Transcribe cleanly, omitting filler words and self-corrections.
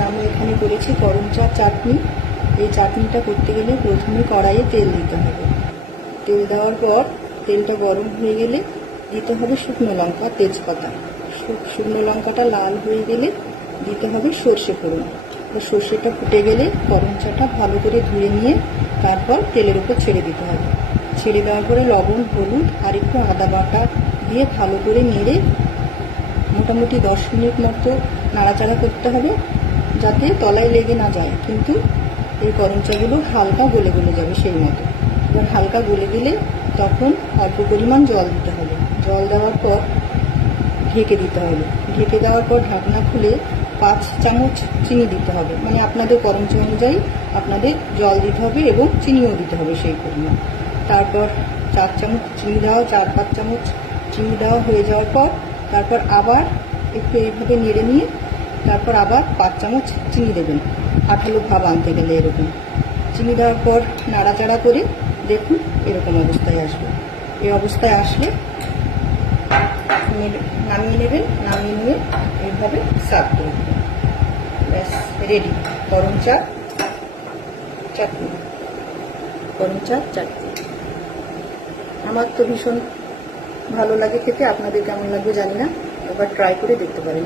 আচ্ছা, আমি এখানে করেছি গরম চা চাটনি। এই চাটনিটা করতে গেলে প্রথমে কড়াইয়ে তেল দিতে হবে। তেল দেওয়ার পর তেলটা গরম হয়ে গেলে দিতে হবে শুকনো লঙ্কা, তেজপাতা। শুকনো লঙ্কাটা লাল হয়ে গেলে দিতে হবে সর্ষে ফোড়ন। সর্ষেটা ফুটে গেলে গরম চাটা ভালো করে ধুয়ে নিয়ে তারপর তেলের উপর ছেড়ে দিতে হবে। ছেড়ে দেওয়ার পরে লবণ, হলুদ আর একটু আদা বাটা দিয়ে ভালো করে নেড়ে মোটামুটি 10 মিনিট মতো নাড়াচাড়া করতে হবে, যাতে তলায় লেগে না যায়। কিন্তু এই গরম চাগুলো হালকা গলে গলে যাবে সেই মতো। এবার হালকা গলে গেলে তখন অল্প পরিমাণ জল দিতে হবে। জল দেওয়ার পর ঢেকে দিতে হবে। ঢেকে দেওয়ার পর ঢাকনা খুলে 5 চামচ চিনি দিতে হবে। মানে আপনাদের গরম চা অনুযায়ী আপনাদের জল দিতে হবে এবং চিনিও দিতে হবে সেই পরিমাণ। তারপর 4 চামচ চিনি দেওয়া, 4-5 চামচ চিনি দেওয়া হয়ে যাওয়ার পর তারপর আবার একটু এইভাবে নেড়ে নিয়ে তারপর আবার 5 চামচ চিনি দেবেন, আঠালো ভাব আনতে গেলে। এরকম চিনি দেওয়ার পর নাড়াচাড়া করে দেখুন এরকম অবস্থায় আসবে। এই অবস্থায় আসলে নামিয়ে নেবেন। নামিয়ে নিয়ে এইভাবে সার্ভ করে দেবেন। ব্যাস রেডি গরম চা চাটনি। গরম চা চাটনি আমার তো ভীষণ ভালো লাগে খেতে। আপনাদের কেমন লাগবে জানি না, একবার ট্রাই করে দেখতে পারেন।